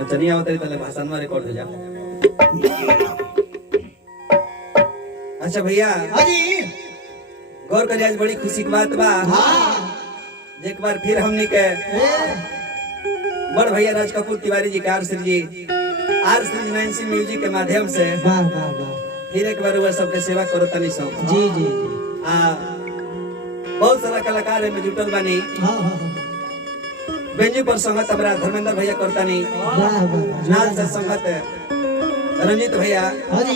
नचनिया होते तले भाषण में रिकॉर्ड हो जा। अच्छा भैया हाँ जी गौर करिए आज बड़ी खुशी की बात बा। हाँ एक बार फिर हमने के बड़ भैया Raj Kapoor Tiwari ji R series 9C music के माध्यम से वाह वाह वाह फिर एक बार वह सबके सेवा करो तनी सब। जी जी बहुत सारा कलाकार में जुटल बानी। हाँ हाँ बेंजू पर संगत हमरा धर्मेंद्र भैया करतानी, वाह वाह नाल से संगत रंजीत भैया, हाँ जी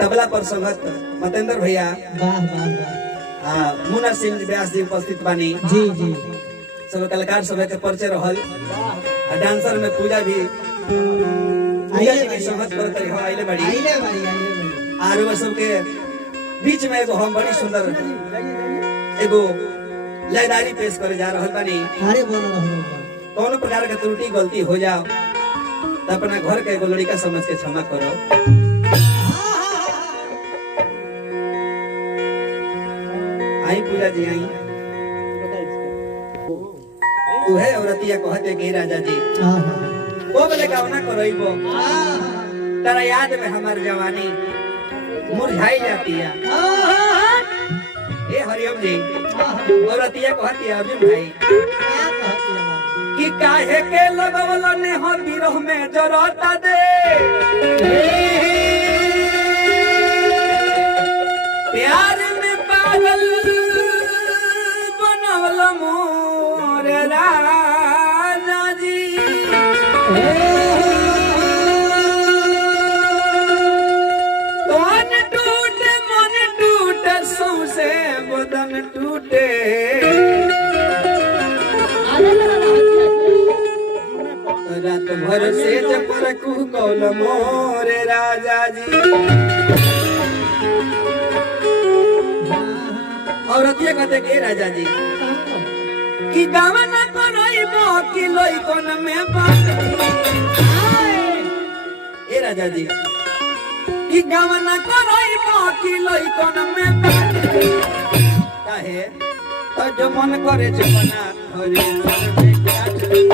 तबला पर संगत मतेंद्र भैया, वाह वाह वाह मुन्ना सिंह व्यास जी उपस्थित बानी। जी जी सब कलाकार सब के परिचय रहल। डांसर में पूजा भी संगत करते हो आइले बड़ी आर वो सबके बीच में एगो हम बड़ी सुंदर एगो लयदारी पेश करे जा रहल बानी। अरे बोलो रहो कौन प्रकार के त्रुटि गलती हो जाओ तो अपना घर के एगो लड़का समझ के क्षमा करो। आई पूजा जी आई तू है औरतिया कहते के राजा जी हाँ हाँ वो बोले गावना करइबो तेरा याद में हमार जवानी मुरझाई जाती है। ए हरिओम जी औरतिया कहती है अर्जुन भाई कि काहे के लगवल ने हो बिरह में जरता दे प्यार में पागल बनवल मोर राजा जी तन टूटे मन टूटे सौसे बदन टूटे रात भर से जपर कौल मोरे राजा जी। औरतिया कहते के राजा जी कि गावना करइबो कि लइकन में बात ए राजा जी कि गावना करइबो कि लइकन में बात काहे तो जो मन करे जपना हरे में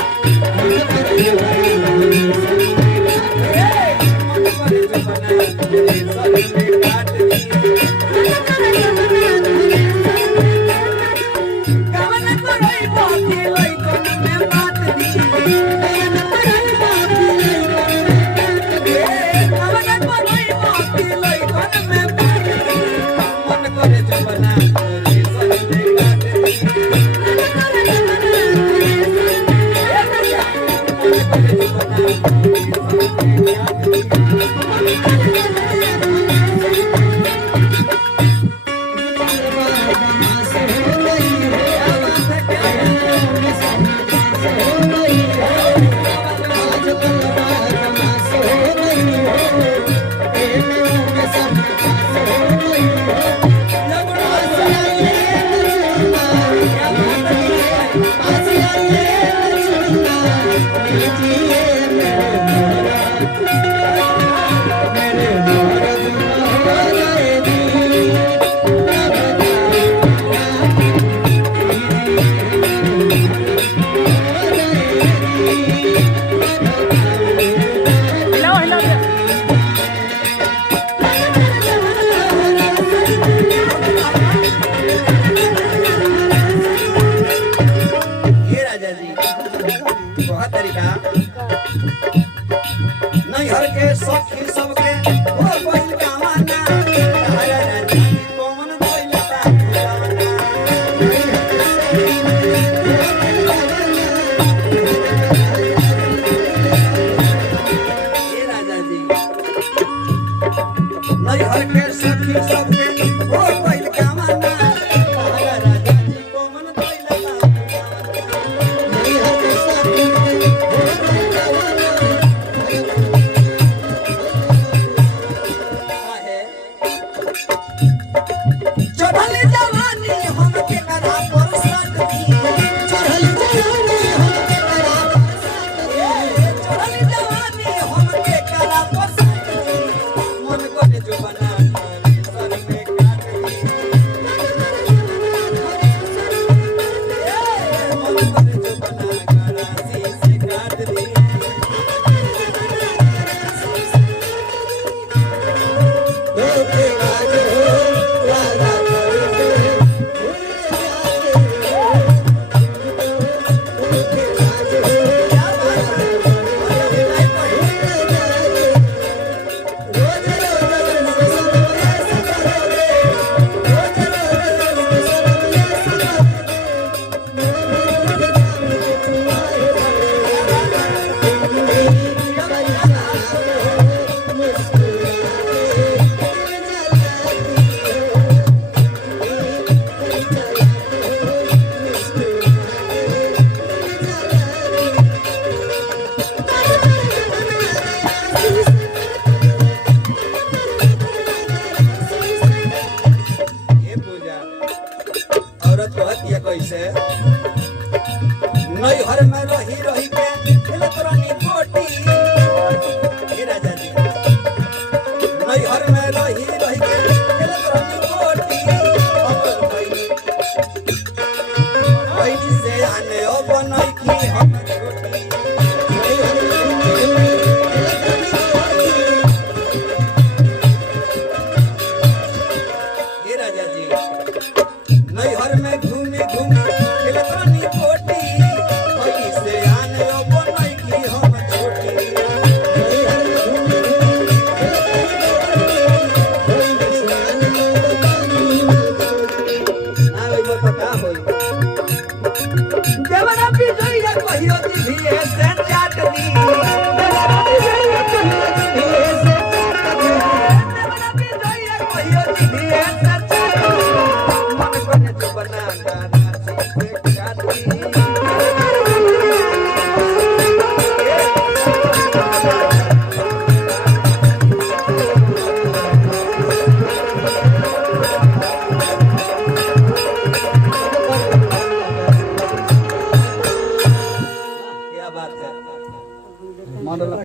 चिन्हिए से चाटनी देवरा विजय चिन्हिए से चाटनी देवरा विजय कहियो चिन्हिए से चाटनी मन करे जो बना गाना से चाटनी क्या बात है।